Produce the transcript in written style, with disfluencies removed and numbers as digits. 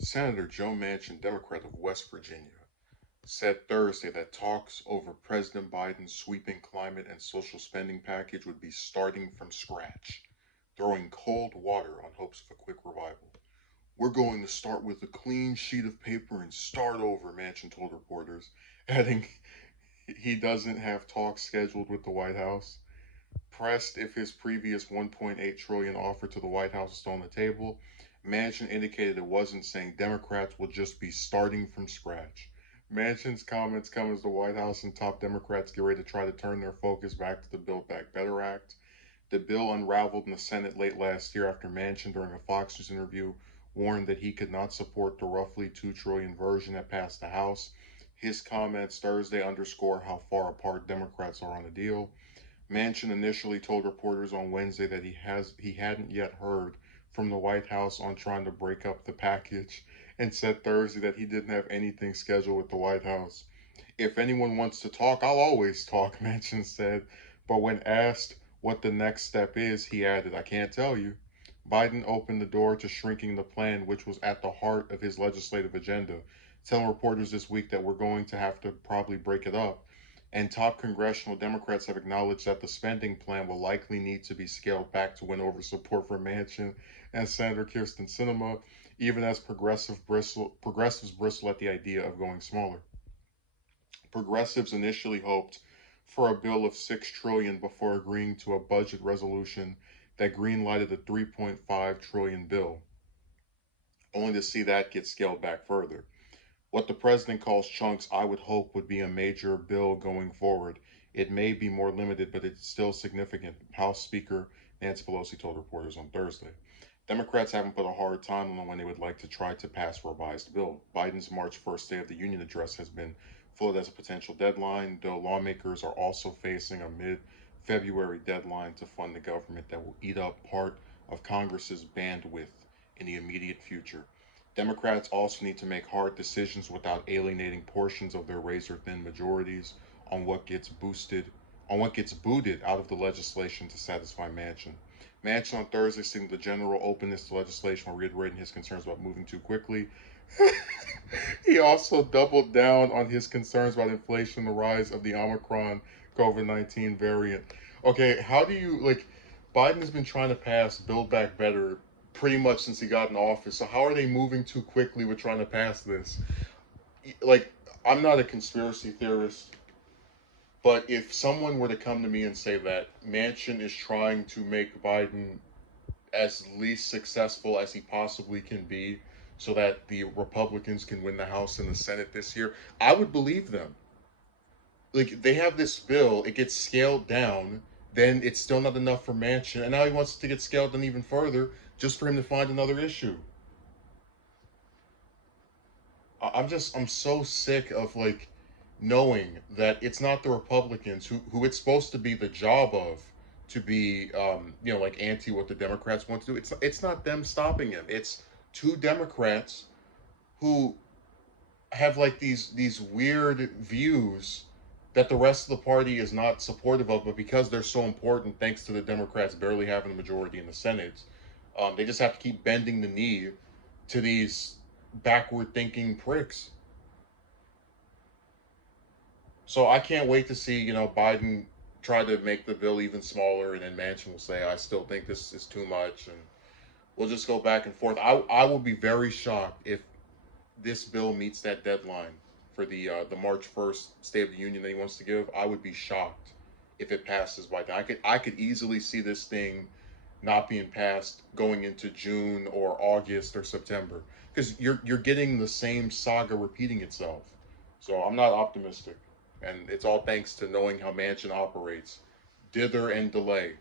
Senator Joe Manchin, Democrat of West Virginia, said Thursday that talks over President Biden's sweeping climate and social spending package would be starting from scratch, throwing cold water on hopes of a quick revival. "We're going to start with a clean sheet of paper and start over," Manchin told reporters, adding he doesn't have talks scheduled with the White House. Pressed if his previous 1.8 trillion offer to the White House is still on the table, Manchin indicated it wasn't, saying Democrats will just be starting from scratch. Manchin's comments come as the White House and top Democrats get ready to try to turn their focus back to the Build Back Better Act. The bill unraveled in the Senate late last year after Manchin, during a Fox News interview, warned that he could not support the roughly 2 trillion version that passed the House. His comments Thursday underscore how far apart Democrats are on the deal. Manchin initially told reporters on Wednesday that he hadn't yet heard from the White House on trying to break up the package, and said Thursday that he didn't have anything scheduled with the White House. "If anyone wants to talk, I'll always talk," Manchin said. But when asked what the next step is, he added, "I can't tell you." Biden opened the door to shrinking the plan, which was at the heart of his legislative agenda, telling reporters this week that "we're going to have to probably break it up." And top congressional Democrats have acknowledged that the spending plan will likely need to be scaled back to win over support for Manchin and Senator Kirsten Sinema, even as progressives bristle at the idea of going smaller. Progressives initially hoped for a bill of 6 trillion before agreeing to a budget resolution that greenlighted a 3.5 trillion bill, only to see that get scaled back further. What the president calls chunks, I would hope, would be a major bill going forward. It may be more limited, but it's still significant, House Speaker Nancy Pelosi told reporters on Thursday. Democrats haven't put a hard timeline on when they would like to try to pass a revised bill. Biden's March 1st State of the Union address has been floated as a potential deadline, though lawmakers are also facing a mid-February deadline to fund the government that will eat up part of Congress's bandwidth in the immediate future. Democrats also need to make hard decisions without alienating portions of their razor-thin majorities on what gets booted out of the legislation to satisfy Manchin. Manchin on Thursday signaled the general openness to legislation while reiterating his concerns about moving too quickly. He also doubled down on his concerns about inflation and the rise of the Omicron COVID-19 variant. Okay, how do you, like, Biden has been trying to pass Build Back Better pretty much since he got in office. So how are they moving too quickly with trying to pass this? Like, I'm not a conspiracy theorist, but if someone were to come to me and say that Manchin is trying to make Biden as least successful as he possibly can be so that the Republicans can win the House and the Senate this year, I would believe them. Like, they have this bill, it gets scaled down, then it's still not enough for Manchin, and now he wants to get scaled down even further just for him to find another issue. I'm so sick of, like, knowing that it's not the Republicans who it's supposed to be the job of to be like anti what the Democrats want to do. It's not them stopping him. It's two Democrats who have, like, these weird views that the rest of the party is not supportive of, but because they're so important, thanks to the Democrats barely having a majority in the Senate, they just have to keep bending the knee to these backward thinking pricks. So I can't wait to see, Biden try to make the bill even smaller, and then Manchin will say, "I still think this is too much," and we'll just go back and forth. I will be very shocked if this bill meets that deadline for the March 1st State of the Union that he wants to give. I would be shocked if it passes by then. I could easily see this thing not being passed going into June or August or September, because you're getting the same saga repeating itself. So I'm not optimistic, and it's all thanks to knowing how Manchin operates. Dither and delay.